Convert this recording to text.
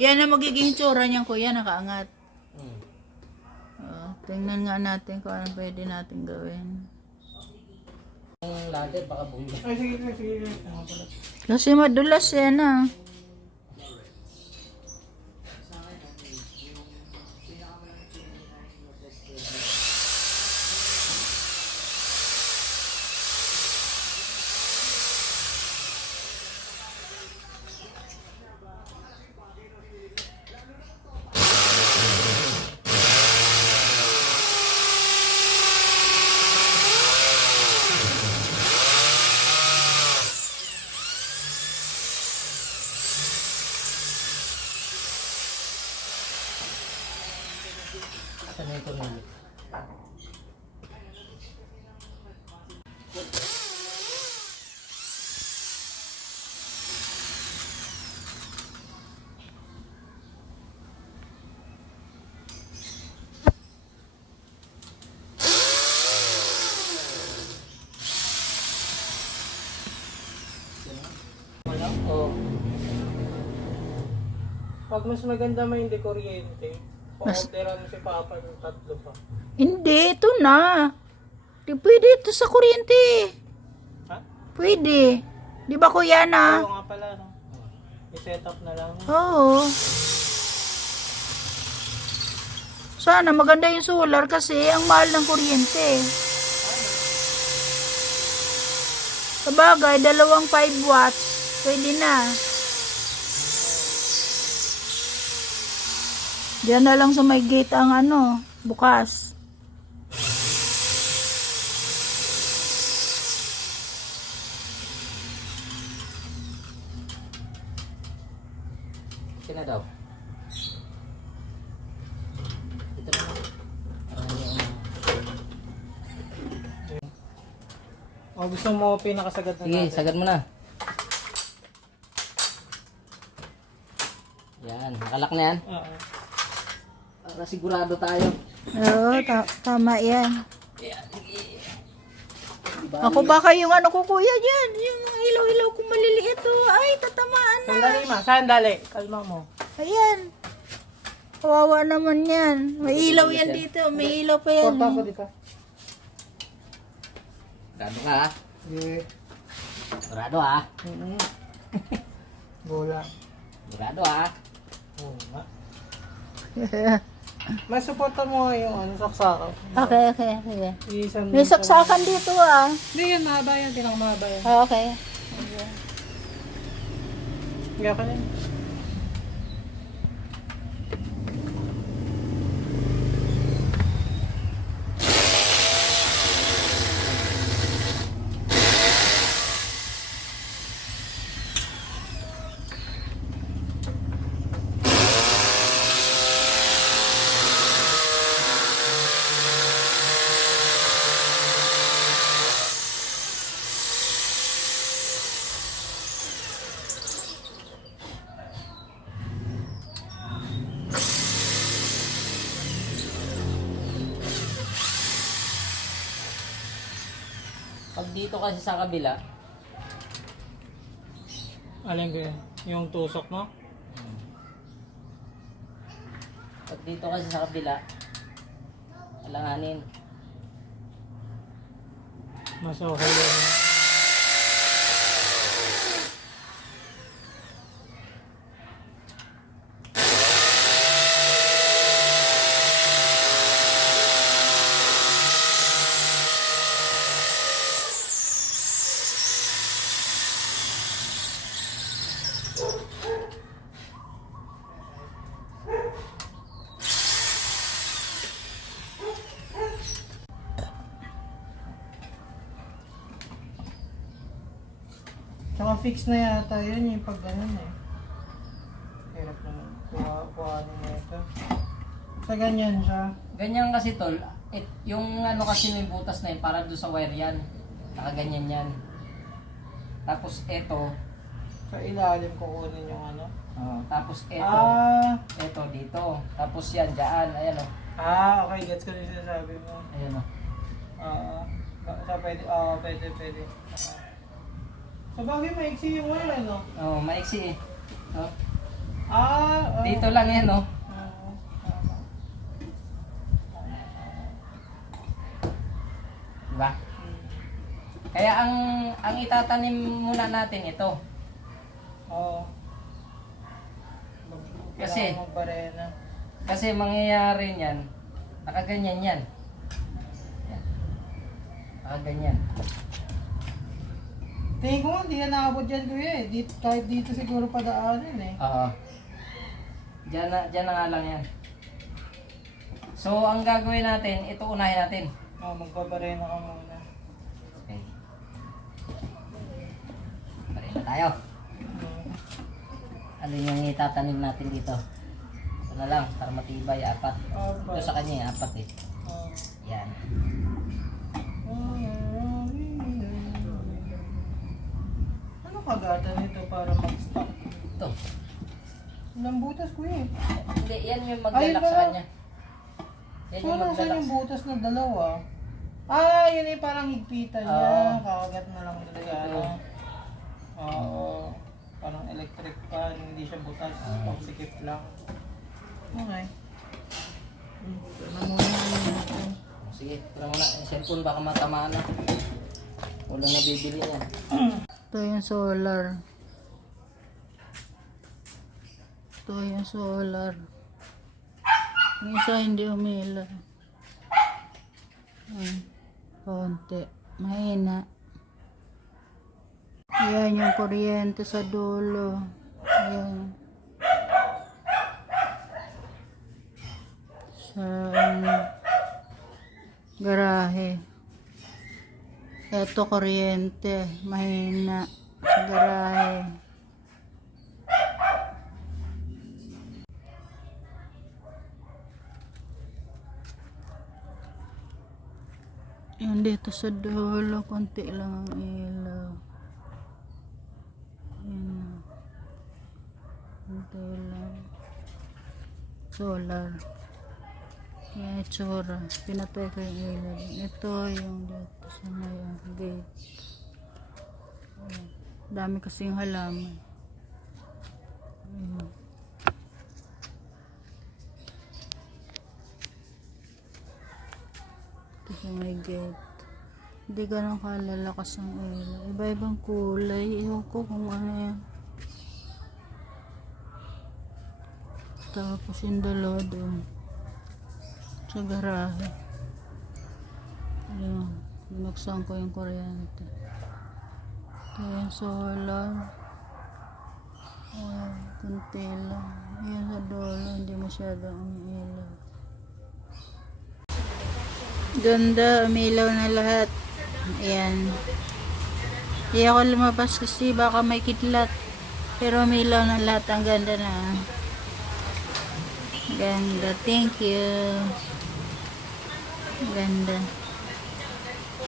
Yan ang magiging tsura niyan, kuya, nakaangat. Hmm. Tingnan nga natin kung ano pwede natin gawin. Yung ladder, baka bumili. Ay, sige. Kasi madulas yan ah. Saan na ito nila? Oo. Pag mas maganda may hindi kuryente, pa-orderan mo si Papa ng 3 pa. Hindi, ito na. Di pwede ito sa kuryente. Ha? Pwede. Di ba kuya na? Oo nga pala, no? I-set up na lang. Oo. Sana maganda yung solar kasi ang mahal ng kuryente. Sabagay, 5 watts. Pwede na. Diyan na lang sa may gate ang bukas. Ito na daw. Ito na. Parang yung... O gusto mo pinakasagad na Sige, natin? sagad mo na. Yan, nakalak na yan. Oo. Para sigurado tayo. Oo, tama yan. Yan, sige. Ako baka yung ko kuya dyan. Yung mga ilaw-ilaw kong maliliit ay tatamaan na. Sandali ma, sandali. Kalma mo. Ayan. Kawawa naman yan. May ilaw yan dito. May ilaw pa yan. Porta ko dito. Sigurado ka ha? Sige. Sigurado ha? Bola. Sigurado ha? Oo nga. May suporta mo yung saksakan. Okay. Isang May saksakan dito ah. Hindi yan, mahaba yan. Mahaba yan. Okay. Higa ka na yun. Pag dito kasi sa kabila, Alin ko yun? Yung tusok mo? pag dito kasi sa kabila, alanganin. Mas okay yun. Tsaka fix na yata yun yung pag ganun eh. Hirap naman. Kuhanin na ito. Sa ganyan siya. Ganyan kasi tol, yung kasi may butas na yun, para doon sa wire yan. Nakaganyan yan. Tapos eto, Sa ilalim kukunin yung ano. tapos eto, Ah! eto dito. Tapos yan, dyan, ayan o. Okay. Gets ko na yung sinasabi mo. Ayan o. Pwede. Pwede. Sa bagay, maiksi yung wire, ano? Oh, maiksi eh. Oh. Dito lang yan, oh. Diba? Kaya ang itatanim muna natin ito. Oo. Kasi- Kailangan magbarena. Kasi mangyayari niyan, nakaganyan yan. Yan. Nakaganyan. Tingin ko nga, hindi ka nakabot dyan kuya eh. Kahit dito siguro padaanin eh. Oo. Diyan na nga lang yan. So, ang gagawin natin, ito unahin natin. Magbabarena ka muna. Okay. Pare na tayo. Ano yung itatanim natin dito? Ito na lang, para matibay, 4. Ito sa kanya, 4 eh. Yan. Ano kagatan nito para mag-stop? Ito. Ilang butas kuya eh. Hindi, yan yung Ay, maglalak sa ba? kanya. Yan So, yung nasan maglalak. yung butas na dalawa? Yun eh, parang higpitan niya. Oo. Kakagat na lang talaga. Ito. Oo. Parang electric pan, hindi siya butas. Pagsikip lang. Okay. Ito na muna yun natin. Sige, tira muna. Yung cellphone baka matamaan na. Walang nabibili niyan. Ito yung solar. Ito yung solar. Yung isa hindi umilaw. Konti. Mahina. Yan yung kuryente sa dulo. Ayan. Sa garahe. Ito kuryente. Mahina. Sa garahe. Yan dito sa dulo, konti lang ang ilaw. Yan. Konti lang. Solar. Yan itsura. Pinatay ko yung ilaw. Ito yung dito sa may gate. Yan. Dami kasing halaman. Yan. Sa may gate. Hindi ganun kalalakas ang ilaw. Iba-ibang kulay. Ewan ko kung ano yan. Tapos yung dalawa doon. Sa garahe. Ayan. Binuksan ko yung kuryente. Ito yung solar. Kunti lang. Ayan sa dulo. Hindi masyadong umiilaw. Ganda, umilaw na lahat. Ayan. Hindi ako lumabas kasi baka may kidlat. Pero umilaw na lahat. Ang ganda na. Ganda. Thank you. Ganda.